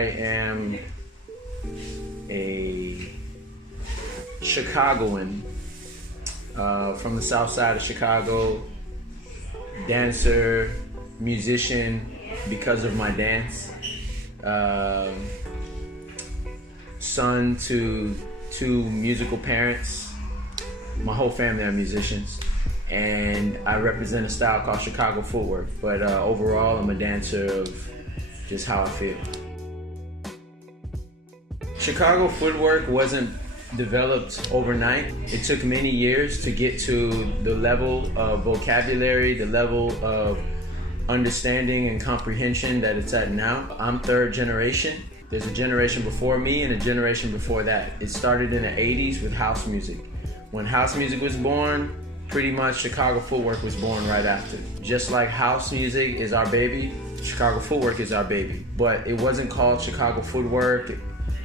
am a Chicagoan from the south side of Chicago, dancer, musician because of my dance, son to two musical parents. My whole family are musicians, and I represent a style called Chicago footwork, but overall I'm a dancer of just how I feel. Chicago footwork wasn't developed overnight. It took many years to get to the level of vocabulary, the level of understanding and comprehension that it's at now. I'm third generation. There's a generation before me and a generation before that. It started in the 80s with house music. When house music was born, pretty much Chicago footwork was born right after. Just like house music is our baby, Chicago footwork is our baby. But it wasn't called Chicago footwork.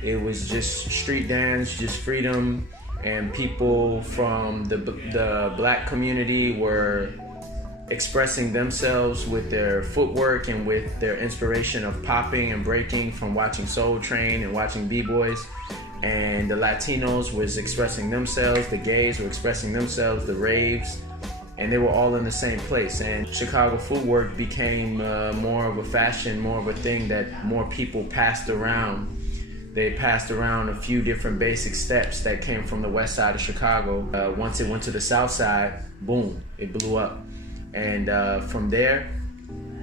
It was just street dance, just freedom, and people from the black community were expressing themselves with their footwork and with their inspiration of popping and breaking from watching Soul Train and watching B-Boys. And the Latinos was expressing themselves, the gays were expressing themselves, the raves, and they were all in the same place. And Chicago footwork became more of a fashion, more of a thing that more people passed around. They passed around a few different basic steps that came from the west side of Chicago. Once it went to the south side, boom, it blew up. And from there,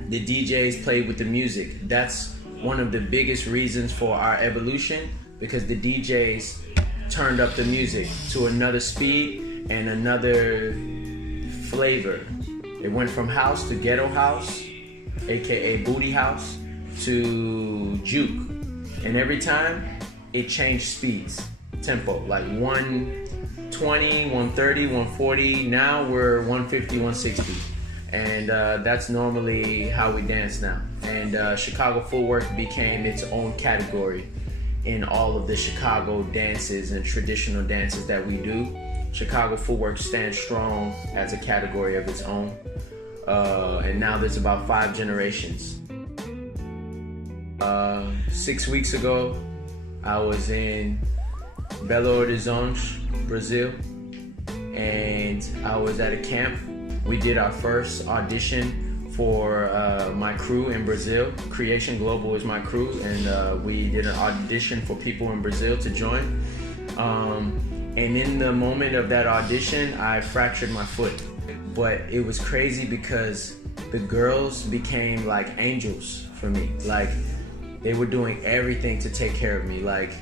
the DJs played with the music. That's one of the biggest reasons for our evolution, because the DJs turned up the music to another speed and another flavor. It went from house to ghetto house, AKA booty house, to juke. And every time, it changed speeds, tempo, like 120, 130, 140. Now we're 150, 160. And that's normally how we dance now. And Chicago footwork became its own category in all of the Chicago dances and traditional dances that we do. Chicago footwork stands strong as a category of its own. And now there's about 5 generations. 6 weeks ago, I was in Belo Horizonte, Brazil, and I was at a camp. We did our first audition for my crew in Brazil. Creation Global is my crew, and we did an audition for people in Brazil to join. And in the moment of that audition, I fractured my foot. But it was crazy because the girls became like angels for me. Like, they were doing everything to take care of me, like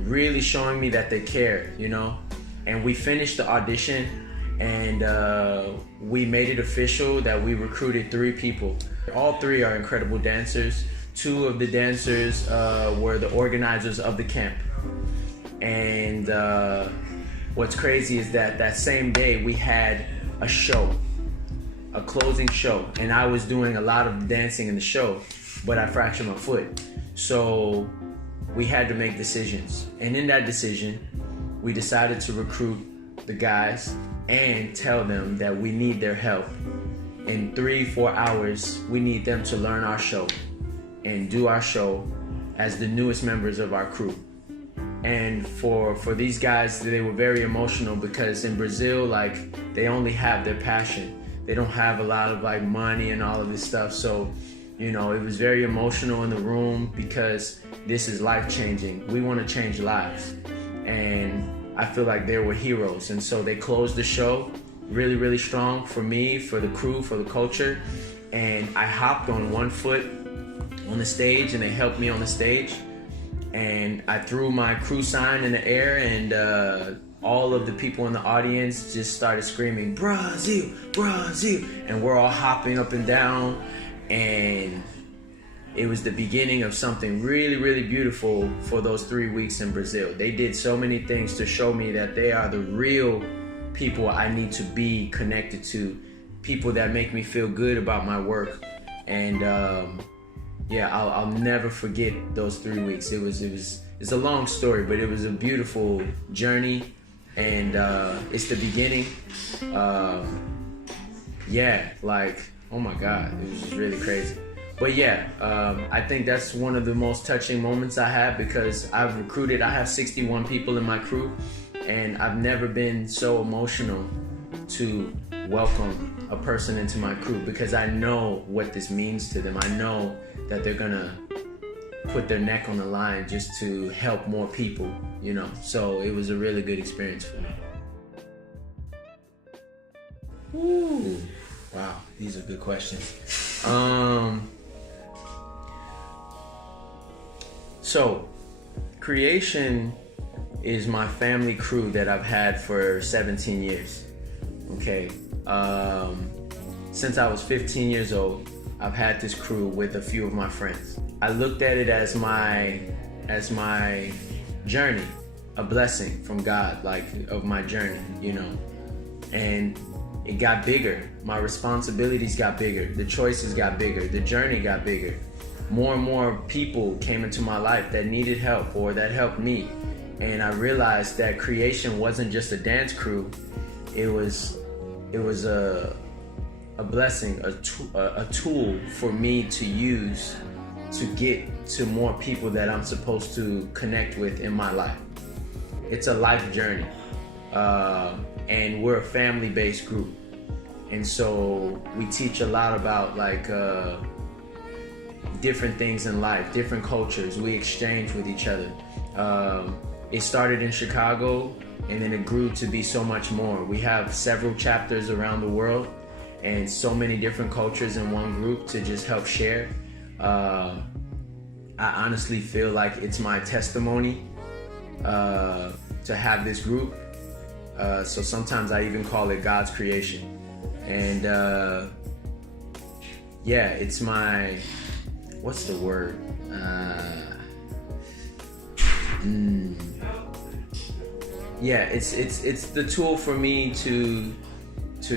really showing me that they cared, you know? And we finished the audition, and we made it official that we recruited 3 people. All 3 are incredible dancers. 2 of the dancers were the organizers of the camp. And what's crazy is that that same day we had a show, a closing show, and I was doing a lot of dancing in the show, but I fractured my foot. So we had to make decisions. And in that decision, we decided to recruit the guys and tell them that we need their help. In 3-4 hours, we need them to learn our show and do our show as the newest members of our crew. And for these guys, they were very emotional because in Brazil, like, they only have their passion. They don't have a lot of like money and all of this stuff. So, you know, it was very emotional in the room because this is life-changing. We want to change lives. And I feel like they were heroes. And so they closed the show really, really strong for me, for the crew, for the culture. And I hopped on one foot on the stage, and they helped me on the stage. And I threw my crew sign in the air, and all of the people in the audience just started screaming, "Brazil, Brazil!" And we're all hopping up and down. And it was the beginning of something really, really beautiful for those 3 weeks in Brazil. They did so many things to show me that they are the real people I need to be connected to, people that make me feel good about my work. And yeah, I'll never forget those 3 weeks. It's a long story, but it was a beautiful journey, and it's the beginning. Yeah, like, oh my God, it was just really crazy. But yeah, I think that's one of the most touching moments I have, because I have 61 people in my crew, and I've never been so emotional to welcome a person into my crew, because I know what this means to them. I know that they're gonna put their neck on the line just to help more people, you know. So it was a really good experience for me. Ooh, wow, these are good questions. So, Creation is my family crew that I've had for 17 years. Okay. Since I was 15 years old, I've had this crew with a few of my friends. I looked at it as my journey, a blessing from God, like, of my journey, you know. And it got bigger. My responsibilities got bigger. The choices got bigger. The journey got bigger. More and more people came into my life that needed help or that helped me. And I realized that Creation wasn't just a dance crew. It was a blessing, a tool for me to use to get to more people that I'm supposed to connect with in my life. It's a life journey. And we're a family-based group. And so we teach a lot about, like, different things in life, different cultures. We exchange with each other. It started in Chicago, and then it grew to be so much more. We have several chapters around the world and so many different cultures in one group to just help share. I honestly feel like it's my testimony to have this group. So sometimes I even call it God's creation. And yeah, it's my, what's the word? Yeah, it's the tool for me to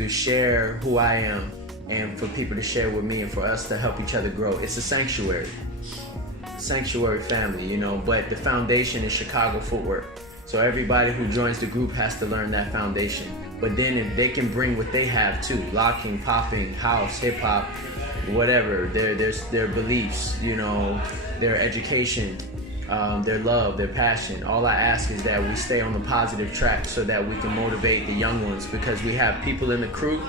share who I am, and for people to share with me, and for us to help each other grow. It's a sanctuary family, you know, but the foundation is Chicago footwork. So everybody who joins the group has to learn that foundation. But then if they can bring what they have too, locking, popping, house, hip hop, whatever, their beliefs, you know, their education, their love, their passion. All I ask is that we stay on the positive track so that we can motivate the young ones, because we have people in the crew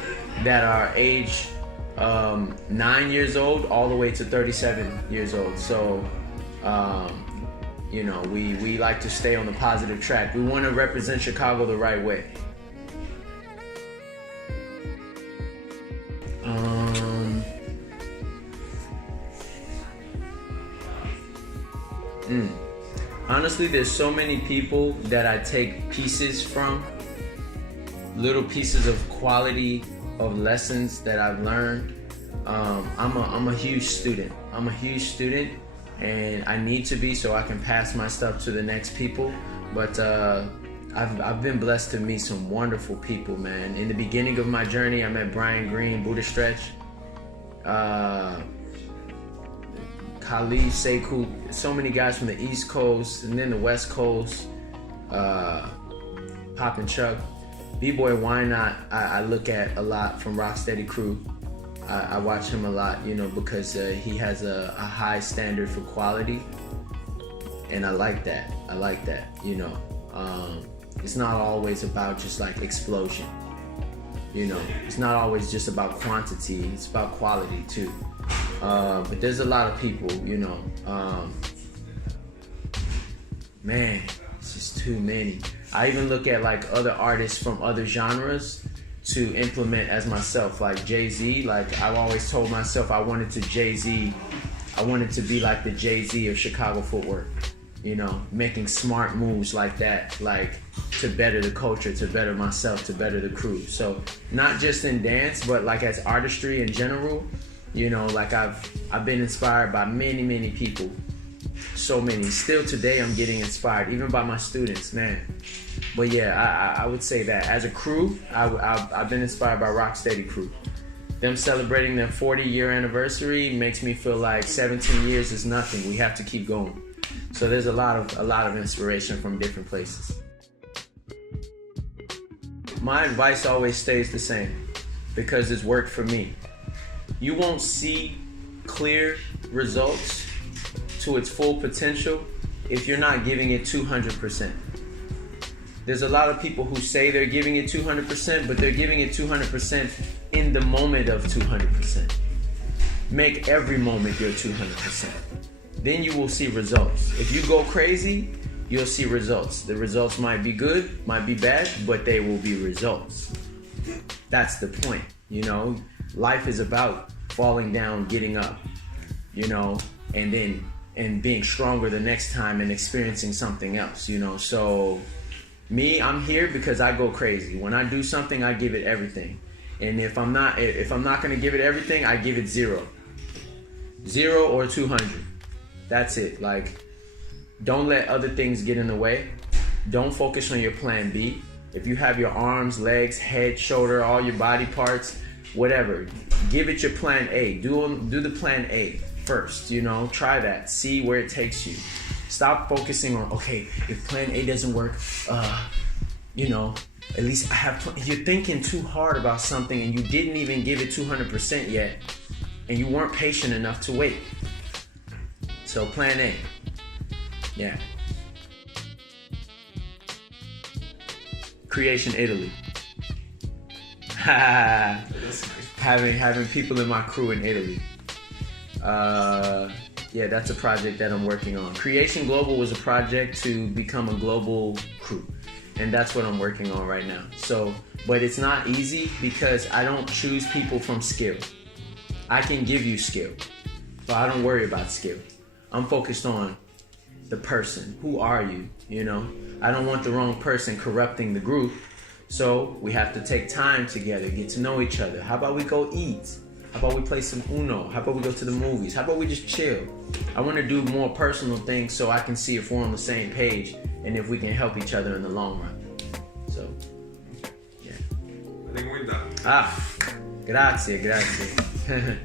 that are age 9 years old all the way to 37 years old. So, you know, we like to stay on the positive track. We want to represent Chicago the right way. Honestly, there's so many people that I take pieces from, little pieces of quality of lessons that I've learned. I'm a huge student. And I need to be, so I can pass my stuff to the next people. But I've been blessed to meet some wonderful people, man. In the beginning of my journey, I met Brian Green, Buddha Stretch, Khalif, Sekou, so many guys from the East Coast, and then the West Coast, Pop and Chuck. B-Boy Why Not, I look at a lot from Rocksteady Crew. I watch him a lot, you know, because he has a high standard for quality, and I like that, you know. It's not always about just like explosion, you know. It's not always just about quantity, it's about quality too. But there's a lot of people, you know. Man, it's just too many. I even look at like other artists from other genres to implement as myself, like Jay-Z. Like, I've always told myself I wanted to be like the Jay-Z of Chicago footwork, you know, making smart moves like that, like to better the culture, to better myself, to better the crew. So not just in dance, but like as artistry in general, you know, like I've been inspired by many people, so many. Still today I'm getting inspired, even by my students, man. But yeah, I would say that as a crew, I've been inspired by Rocksteady Crew. Them celebrating their 40-year anniversary makes me feel like 17 years is nothing. We have to keep going. So there's a lot of inspiration from different places. My advice always stays the same, because it's worked for me. You won't see clear results to its full potential if you're not giving it 200%. There's a lot of people who say they're giving it 200%, but they're giving it 200% in the moment of 200%. Make every moment your 200%. Then you will see results. If you go crazy, you'll see results. The results might be good, might be bad, but they will be results. That's the point, you know? Life is about falling down, getting up, you know, and being stronger the next time and experiencing something else, you know? So me, I'm here because I go crazy. When I do something, I give it everything. And if I'm not gonna give it everything, I give it 0 or 200. That's it. Like, don't let other things get in the way. Don't focus on your plan B. If you have your arms, legs, head, shoulder, all your body parts, whatever, give it your plan A. Do the plan A first, you know, try that. See where it takes you. Stop focusing on, okay, if plan A doesn't work, you know, at least I have, you're thinking too hard about something and you didn't even give it 200% yet, and you weren't patient enough to wait. So plan A, yeah. Creation Italy. having people in my crew in Italy. Yeah, that's a project that I'm working on. Creation Global was a project to become a global crew, and that's what I'm working on right now. So, but it's not easy because I don't choose people from skill. I can give you skill, but I don't worry about skill. I'm focused on the person. Who are you? You know, I don't want the wrong person corrupting the group. So we have to take time together, get to know each other. How about we go eat? How about we play some Uno? How about we go to the movies? How about we just chill? I want to do more personal things so I can see if we're on the same page and if we can help each other in the long run. So, yeah. Ah, grazie.